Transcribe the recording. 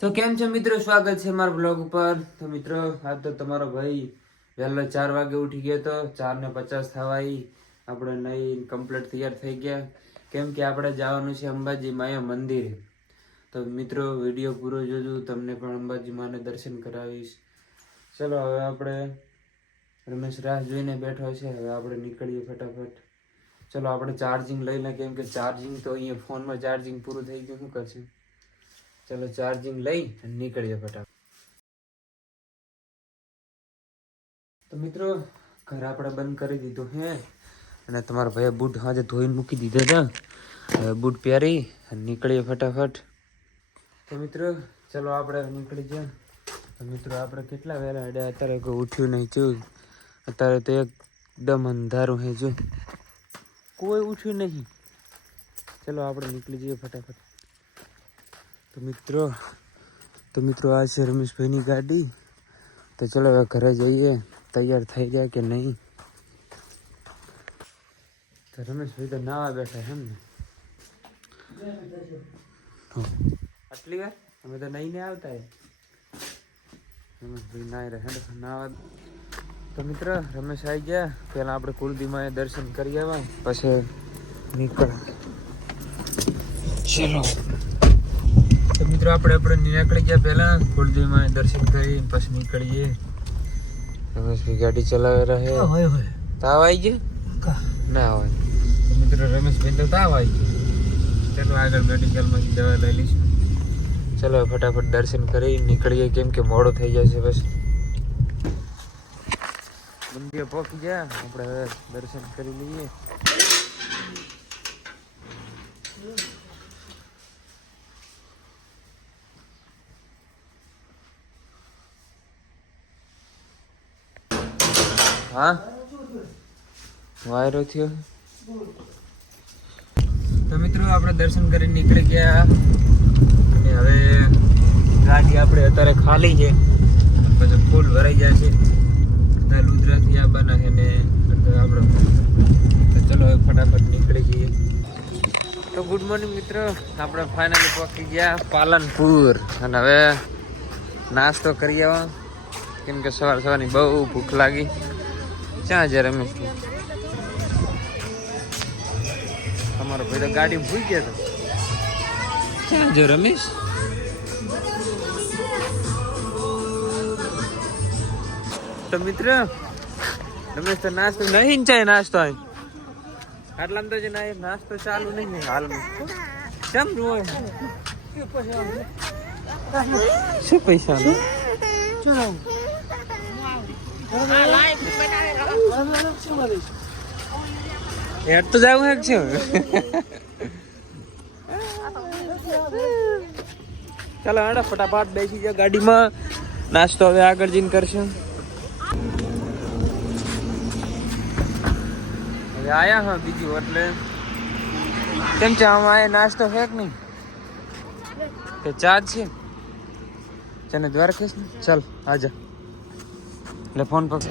તો કેમ છે મિત્રો, સ્વાગત છે મારા બ્લોગ ઉપર। તો મિત્રો આજ તો તમારો ભાઈ વહેલો 4 વાગે ઉઠી ગયો તો 4:50 થવા આવી। આપણે નહીં કમ્પ્લીટ તૈયાર થઈ ગયા, કેમ કે આપણે જવાનું છે અંબાજી માયા મંદિરે। તો મિત્રો વિડીયો પૂરો જોજો, તમને પણ અંબાજી માને દર્શન કરાવીશ। ચલો હવે આપણે રમેશ રાહ જોઈને બેઠો છે, હવે આપણે નીકળીએ ફટાફટ। ચલો આપણે ચાર્જિંગ લઈ લે, કેમ કે ચાર્જિંગ તો અહીંયા ફોનમાં ચાર્જિંગ પૂરું થઈ ગયું, શું કરશે। चलो चार्जिंग लई निकलिए फटाफट। तो मित्रों घर આપણે બંધ કરી દીધું હે અને તમારા ભાઈ બૂટ હાજે ધોઈને મૂકી દીધા હતા। બૂટ પહેરી અને નીકળીએ ફટાફટ। તો મિત્રો ચલો આપણે નીકળી ગયા। તો મિત્રો આપણે કેટલા વહેલા હડ્યા, અત્યારે કોઈ ઉઠ્યું નહીં। જો અત્યારે તો એકદમ અંધારું હે, જો કોઈ ઉઠ્યું નહીં। ચલો આપણે નીકળી જઈએ ફટાફટ। तो मित्रों आज से रमेश भाई की गाड़ी। तो चलो घर जाइए, तैयार થઈ જાય કે નહીં। તો રમેશ ભાઈ તો નાવા બેઠા છે ને, આટલી વાર અમે તો નહીં ને આવતા। રમેશ ભાઈ ના રહે નાવા। તો મિત્ર રમેશ આવી ગયા, પહેલા આપણે કુલદીમાએ દર્શન કરી આવ્યા, પછી નીકળ। ચલો तो मित्रों આપણે નીકળી ગયા, પહેલા કુલદેવીમાં દર્શન કરી પછી નીકળીએ। રમેશ ગાડી ચલાવી રહ્યા હે। તાવ આવી ગયો ના હોય તો મિત્રો રમેશભાઈ તો તાવ આવી ગયો। ચલો આગળ મેડિકલમાં દવા લઈ લઈશું। ચલો ફટાફટ દર્શન કરી નીકળીએ, કેમ કે મોડો થઈ જશે। બસ મંદિરે પહોંચી ગયા, આપણે હવે દર્શન કરી લઈએ। हाँ वायरो थयो। तो मित्रों આપણે દર્શન કરીને નીકળી ગયા અને હવે ગાડી આપણે અત્યારે ખાલી છે, પછી ફૂલ ભરાઈ જશે। ના લુદ્રાથી આ બના છે ને આપણે। તો ચલો હવે ફટાફટ નીકળી જઈએ। તો ગુડ મોર્નિંગ મિત્રો, આપણે ફાઇનલી પહોંચી ગયા પાલનપુર અને હવે નાસ્તો કરી આવા, કેમ કે સવારની બહુ ભૂખ લાગી। ક્યાં છે રમેશ? તમારો ભાઈ તો ગાડી ભૂઈ ગયા તો ક્યાં છે રમેશ? તો મિત્ર રમેશ તો નાસ્તો નહીં ચાય, નાસ્તો આટલામાં તો જે નાસ્તો ચાલુ નહીં હાલમાં। કેમ રોય શું પૈસા યાર તો જાવ હે છે। ચાલો હેડો ફટાફટ બેસી જાવ ગાડીમાં, નાસ્તો હવે આગળ જઈને કરશું। હવે આયા હા બીજી એટલે કેમ છે આમાં આયા નાસ્તો છે કે નહીં કે ચાર્જ છે ચને દ્વારકેશ ને? ચાલ આજા એટલે ફોન પકડ।